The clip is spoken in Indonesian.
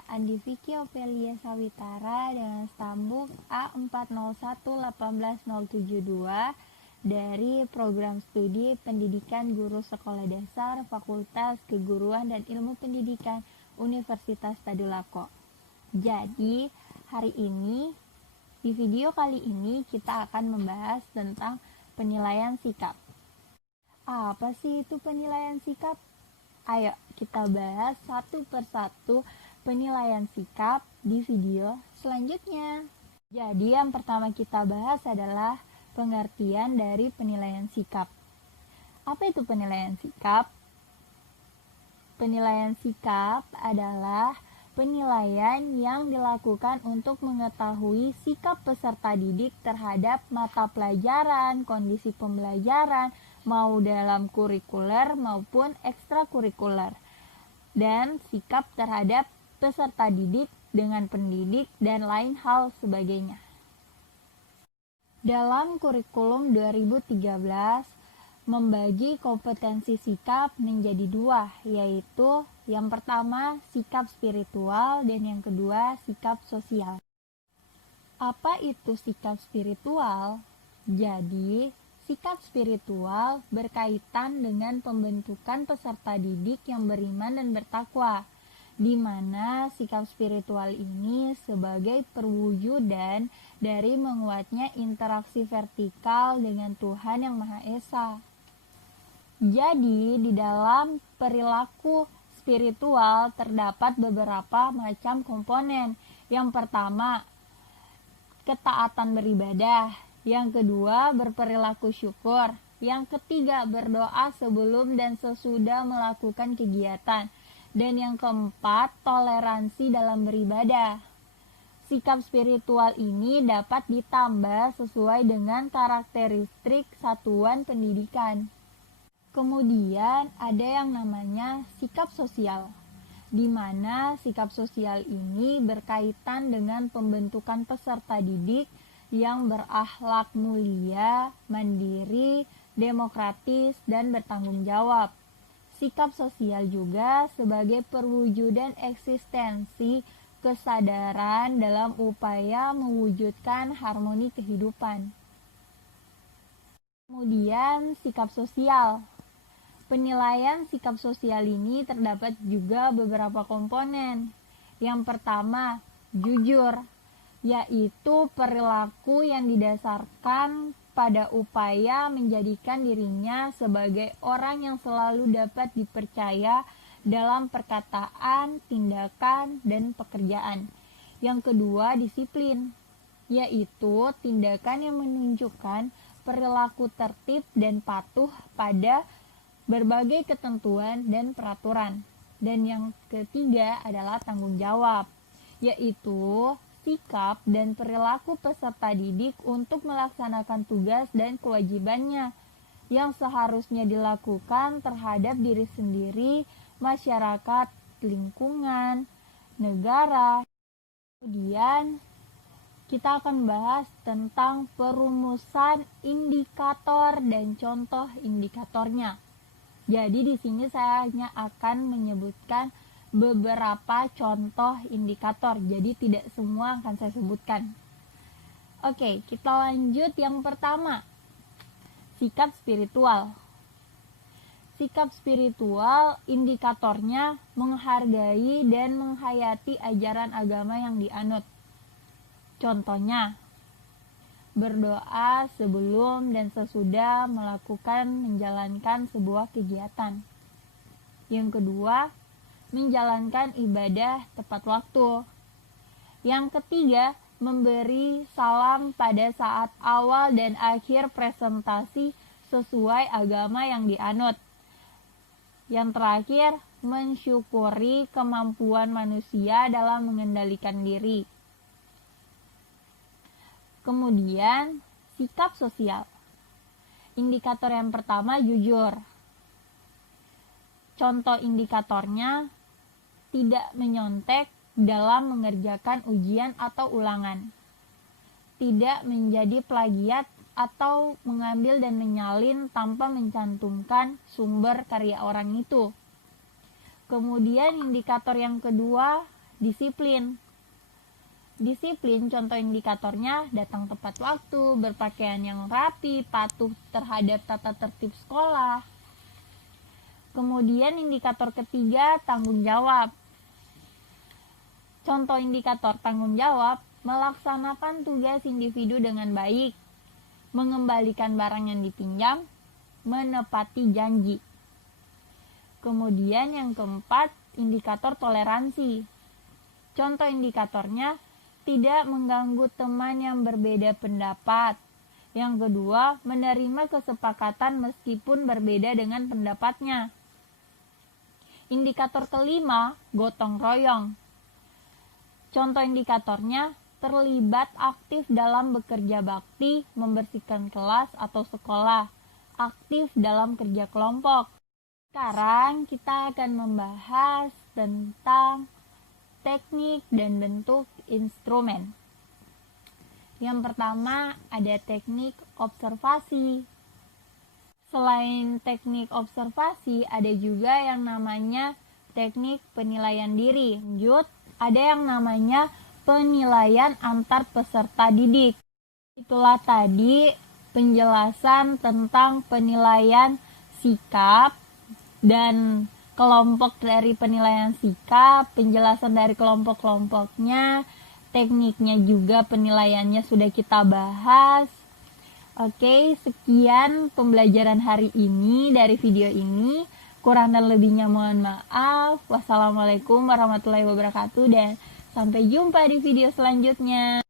saya Andi Vicky Opelia Sawitara dengan stambuk A40118072 dari Program Studi Pendidikan Guru Sekolah Dasar Fakultas Keguruan dan Ilmu Pendidikan Universitas Tadulako. Jadi, hari ini di video kali ini kita akan membahas tentang penilaian sikap. Apa sih itu penilaian sikap? Ayo kita bahas satu persatu penilaian sikap di video selanjutnya. Jadi yang pertama kita bahas adalah pengertian dari penilaian sikap. Apa itu penilaian sikap? Penilaian sikap adalah penilaian yang dilakukan untuk mengetahui sikap peserta didik terhadap mata pelajaran, kondisi pembelajaran, mau dalam kurikuler maupun ekstrakurikuler, dan sikap terhadap peserta didik dengan pendidik dan lain hal sebagainya. Dalam kurikulum 2013, membagi kompetensi sikap menjadi dua, yaitu yang pertama sikap spiritual dan yang kedua sikap sosial. Apa itu sikap spiritual? Jadi, sikap spiritual berkaitan dengan pembentukan peserta didik yang beriman dan bertakwa, di mana sikap spiritual ini sebagai perwujudan dari menguatnya interaksi vertikal dengan Tuhan Yang Maha Esa. Jadi, di dalam perilaku spiritual terdapat beberapa macam komponen. Yang pertama, ketaatan beribadah. Yang kedua, berperilaku syukur. Yang ketiga, berdoa sebelum dan sesudah melakukan kegiatan. Dan yang keempat, toleransi dalam beribadah. Sikap spiritual ini dapat ditambah sesuai dengan karakteristik satuan pendidikan. Kemudian ada yang namanya sikap sosial, di mana sikap sosial ini berkaitan dengan pembentukan peserta didik yang berakhlak mulia, mandiri, demokratis, dan bertanggung jawab. Sikap sosial juga sebagai perwujudan eksistensi kesadaran dalam upaya mewujudkan harmoni kehidupan. Kemudian sikap sosial. Penilaian sikap sosial ini terdapat juga beberapa komponen. Yang pertama, jujur, yaitu perilaku yang didasarkan pada upaya menjadikan dirinya sebagai orang yang selalu dapat dipercaya dalam perkataan, tindakan, dan pekerjaan. Yang kedua, disiplin, yaitu tindakan yang menunjukkan perilaku tertib dan patuh pada berbagai ketentuan dan peraturan. Dan yang ketiga adalah tanggung jawab, yaitu sikap dan perilaku peserta didik untuk melaksanakan tugas dan kewajibannya yang seharusnya dilakukan terhadap diri sendiri, masyarakat, lingkungan, negara. Kemudian kita akan bahas tentang perumusan indikator dan contoh indikatornya. Jadi di sini saya hanya akan menyebutkan beberapa contoh indikator. Jadi tidak semua akan saya sebutkan. Oke, kita lanjut yang pertama. Sikap spiritual. Sikap spiritual indikatornya menghargai dan menghayati ajaran agama yang dianut. Contohnya, berdoa sebelum dan sesudah menjalankan sebuah kegiatan. Yang kedua, menjalankan ibadah tepat waktu. Yang ketiga, memberi salam pada saat awal dan akhir presentasi sesuai agama yang dianut. Yang terakhir, mensyukuri kemampuan manusia dalam mengendalikan diri. Kemudian, sikap sosial. Indikator yang pertama, jujur. Contoh indikatornya, tidak menyontek dalam mengerjakan ujian atau ulangan. Tidak menjadi plagiat atau mengambil dan menyalin tanpa mencantumkan sumber karya orang itu. Kemudian indikator yang kedua, Disiplin. Disiplin contoh indikatornya datang tepat waktu, berpakaian yang rapi, patuh terhadap tata tertib sekolah. Kemudian indikator ketiga, tanggung jawab. Contoh indikator tanggung jawab, melaksanakan tugas individu dengan baik, mengembalikan barang yang dipinjam, menepati janji. Kemudian yang keempat, indikator toleransi. Contoh indikatornya, tidak mengganggu teman yang berbeda pendapat. Yang kedua, menerima kesepakatan meskipun berbeda dengan pendapatnya. Indikator kelima, gotong royong. Contoh indikatornya, terlibat aktif dalam bekerja bakti, membersihkan kelas atau sekolah, aktif dalam kerja kelompok. Sekarang kita akan membahas tentang teknik dan bentuk instrumen. Yang pertama ada teknik observasi. Selain teknik observasi, ada juga yang namanya teknik penilaian diri. Lanjut, ada yang namanya penilaian antar peserta didik. Itulah tadi penjelasan tentang penilaian sikap dan kelompok dari penilaian sikap, penjelasan dari kelompok-kelompoknya, tekniknya juga penilaiannya sudah kita bahas. Oke, sekian pembelajaran hari ini dari video ini. Kurang dan lebihnya mohon maaf. Wassalamualaikum warahmatullahi wabarakatuh dan sampai jumpa di video selanjutnya.